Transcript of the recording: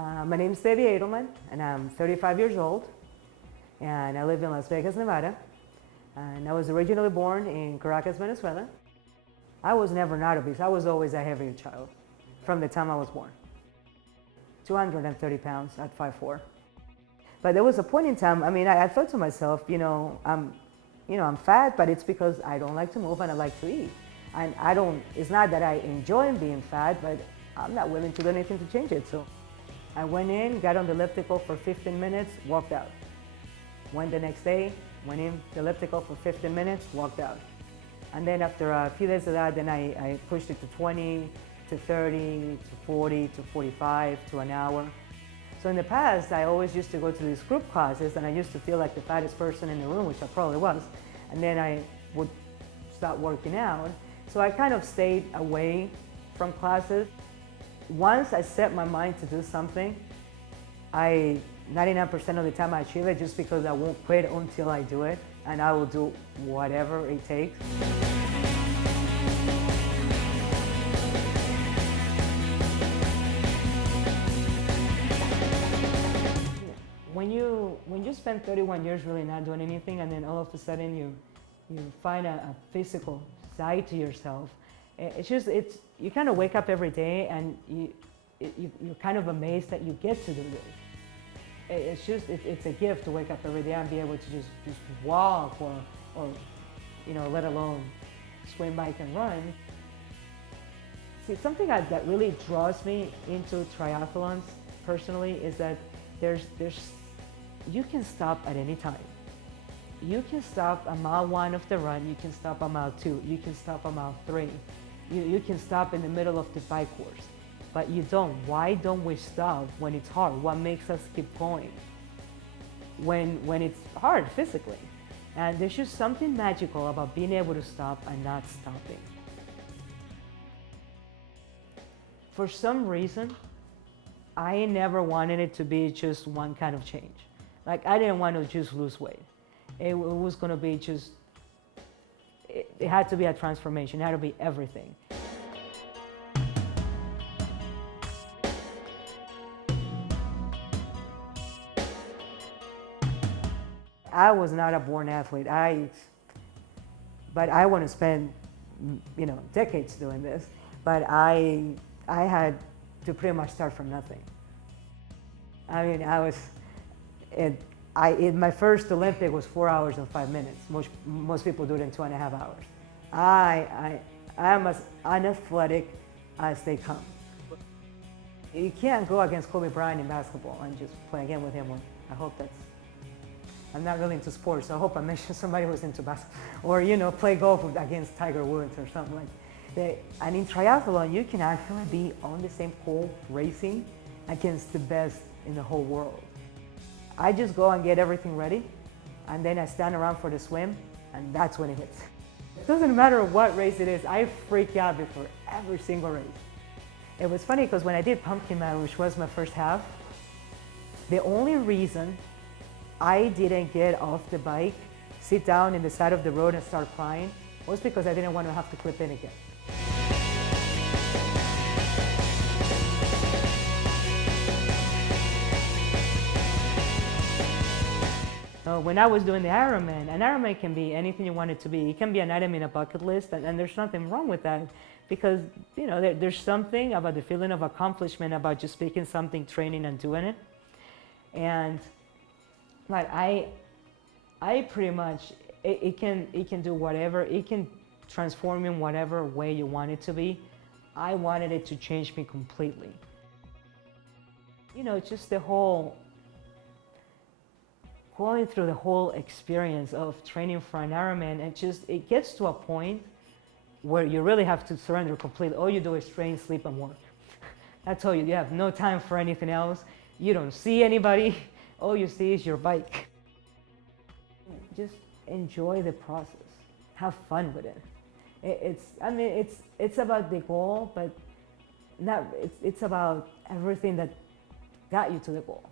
My name is Eidelman, and I'm 35 years old, and I live in Las Vegas, Nevada. And I was originally born in Caracas, Venezuela. I was never not obese. I was always a heavier child from the time I was born. 230 pounds at 5'4". But there was a point in time, I thought to myself, I'm fat, but it's because I don't like to move and I like to eat. And it's not that I enjoy being fat, but I'm not willing to do anything to change it. So I went in, got on the elliptical for 15 minutes, walked out. Went the next day, went in the elliptical for 15 minutes, walked out. And then after a few days of that, then I pushed it to 20, to 30, to 40, to 45, to an hour. So in the past, I always used to go to these group classes and I used to feel like the fattest person in the room, which I probably was. And then I would start working out. So I kind of stayed away from classes. Once I set my mind to do something, 99% of the time I achieve it just because I won't quit until I do it, and I will do whatever it takes. When you spend 31 years really not doing anything, and then all of a sudden you find a physical side to yourself, you kind of wake up every day and you're kind of amazed that you get to do this. It's a gift to wake up every day and be able to just walk or let alone swim, bike, and run. See, something that really draws me into triathlons personally is that you can stop at any time. You can stop at mile 1 of the run, you can stop at mile 2, you can stop at mile 3. You can stop in the middle of the bike course, but you don't. Why don't we stop when it's hard? What makes us keep going when it's hard physically? And there's just something magical about being able to stop and not stopping. For some reason, I never wanted it to be just one kind of change. Like, I didn't want to just lose weight. It was going to be just, it had to be a transformation, it had to be everything. I was not a born athlete, but I want to spend, decades doing this. But I had to pretty much start from nothing. My first Olympic was 4 hours and 5 minutes. Most people do it in 2.5 hours. I am as unathletic as they come. You can't go against Kobe Bryant in basketball and just play again with him. I'm not really into sports, so I hope I mention somebody who's into basketball. Or, play golf against Tiger Woods or something like that. And in triathlon, you can actually be on the same pole racing against the best in the whole world. I just go and get everything ready, and then I stand around for the swim, and that's when it hits. It doesn't matter what race it is, I freak out before every single race. It was funny because when I did Pumpkin Man, which was my first half, the only reason I didn't get off the bike, sit down in the side of the road and start crying was because I didn't want to have to clip in again. When I was doing the Eidelman, an Eidelman can be anything you want it to be. It can be an item in a bucket list, and there's nothing wrong with that because, there's something about the feeling of accomplishment about just picking something, training, and doing it. But I pretty much, it can do whatever. It can transform in whatever way you want it to be. I wanted it to change me completely. Just the whole, going through the whole experience of training for an Ironman, it gets to a point where you really have to surrender completely. All you do is train, sleep, and work. That's all you have no time for anything else. You don't see anybody. All you see is your bike. Just enjoy the process. Have fun with it. It's about the goal, but it's about everything that got you to the goal.